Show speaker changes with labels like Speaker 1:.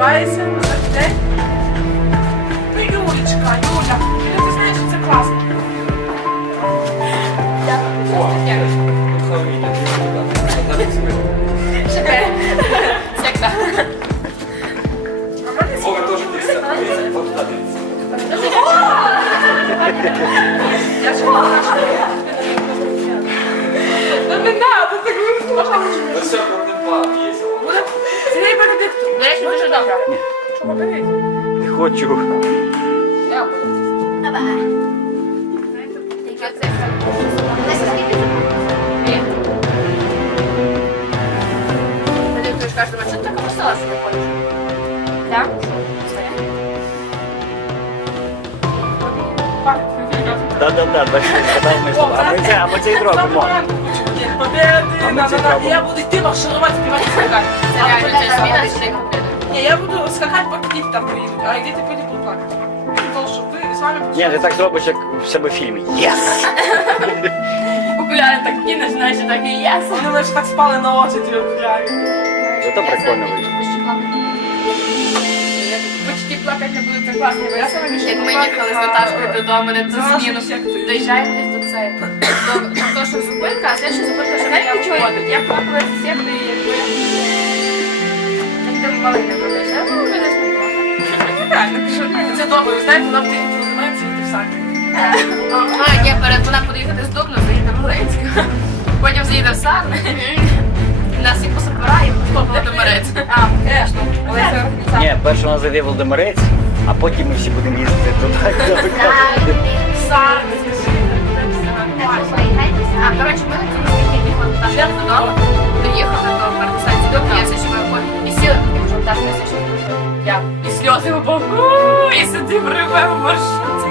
Speaker 1: Why is it? День. Ну, Юлечка, Юля, ти знаєш, що це класно.
Speaker 2: Вова тоже дивиться. Дивиться, фото дивиться.
Speaker 1: Я ж говорила, Ну не надо, так можна
Speaker 2: Ну все, проблем два,
Speaker 1: буде. Сергій Бенедикту.
Speaker 3: До речі, дуже добре.
Speaker 1: Чого беріть?
Speaker 4: Не хочу.
Speaker 3: Я буду. Яке це? Ні. Ти диктуєш кожному, що ти так опустилася не ходиш? Так?
Speaker 4: Да-да-да, дальше згадаємо слова. А ми це, а ми це і зробимо.
Speaker 1: Я буду йти марширувати, співати скакати.
Speaker 3: Це
Speaker 1: Скакати, поки діти там поїдуть, а діти потім будуть плакати. Тому що ви з вами
Speaker 4: Ні, ти так зробиш, як в себе в фільмі. Єс!
Speaker 3: Окуляри так кинеш, знаєш, і так і ясно.
Speaker 1: Вони лише так спали на очі, ті окуляри.
Speaker 4: Зато прикольно вийшло.
Speaker 3: Почти плакати не буде це класно.
Speaker 1: Я саме більше
Speaker 3: Як ми їхали з Наташкою додому на цю
Speaker 1: Нашу
Speaker 3: зміну, десь до цей. До, до того, що зупинка, а слідча зупинка, що не
Speaker 1: я,
Speaker 3: виходить.
Speaker 1: я секти, якби...
Speaker 3: Як ти малий
Speaker 1: Реально, це добре, ви знаєте, нам тільки розуміється і все.
Speaker 3: А, ні, перед вона буде їхати з Дубна, заїде в Луцьк. Потім заїде в Сарни. Нас всіх пособирає, потім до Мерець.
Speaker 1: А, звісно. Це організація.
Speaker 4: Ні, перше у нас зайде Володимирець, а потім ми всі будемо їздити туди.
Speaker 1: Сарни,
Speaker 3: А, до речі, ми на цьому світі їхали і сидів реве в маршрут.